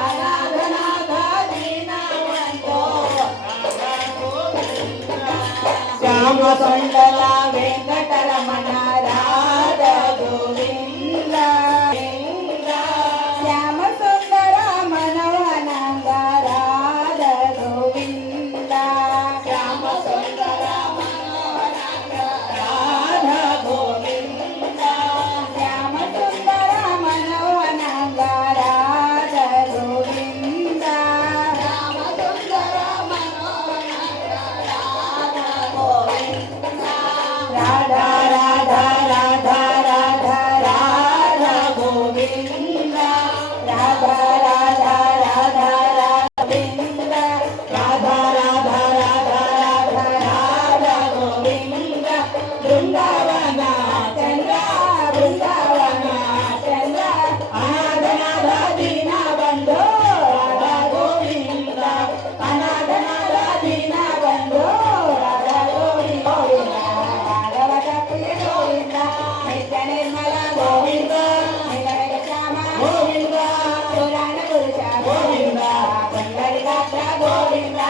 ಅನಾಥನಾಥ ದೀನವಂತೋ ಶ್ಯಾಮ ಸುಂದರ ವೆಂಕಟರಮಣ ರಾಧ ಗೋವಿಂದ ಶ್ಯಾಮ ಸುಂದರ ಮನೋಹನಾಂಗ ರಾಧ ಗೋವಿಂದ ಶ್ಯಾಮ ಸುಂದರ ಮನೋಹನಾಂಗ ರಾಧ ಗೋವಿಂದ ಶ್ಯಾಮ ಸುಂದರ ಮನೋಹನಾಂಗ ರಾಧ ಗೋವಿಂದ ಶ್ಯಾಮ ಸುಂದರ ಮನೋಹನಾಂಗ ರಾಧ ಗೋವಿಂದ ರಾಧಾ ರಾಧಾ ರಾಧಾ ರಾಧಾ ರಾಧಾ ಗೋವಿಂದ ರಾಧಾ ರಾಧಾ ರಾಧಾ ಗೋವಿಂದ ರಾಧಾ ರಾಧಾ ರಾಧಾ ರಾಧಾ ರಾಧಾ ಗೋವಿಂದ ಬೃಂದಾವನ ಚಂದ್ರ ಬೃಂದಾವನ ಚಂದ್ರ ಅನಾಥನಾದ ದೀನ ಬಂಧು ರಾಧಾ ಗೋವಿಂದ ಅನಾಥನಾದ ದೀನ ಬಂಧು ರಾಧಾ ಗೋವಿಂದ ರಾಘವ ಪ್ರಿಯ ಗೋವಿಂದ ನಿತ್ಯ ನಿರ್ಮಲ ಗೋವಿಂದ ನಿಲಯ ಶ್ಯಾಮ ಗೋವಿಂದ ಪುರಾಣ ಪುರುಷ ಗೋವಿಂದ ಪಂಡರಿಕಾಕ್ಷ ಗೋವಿಂದ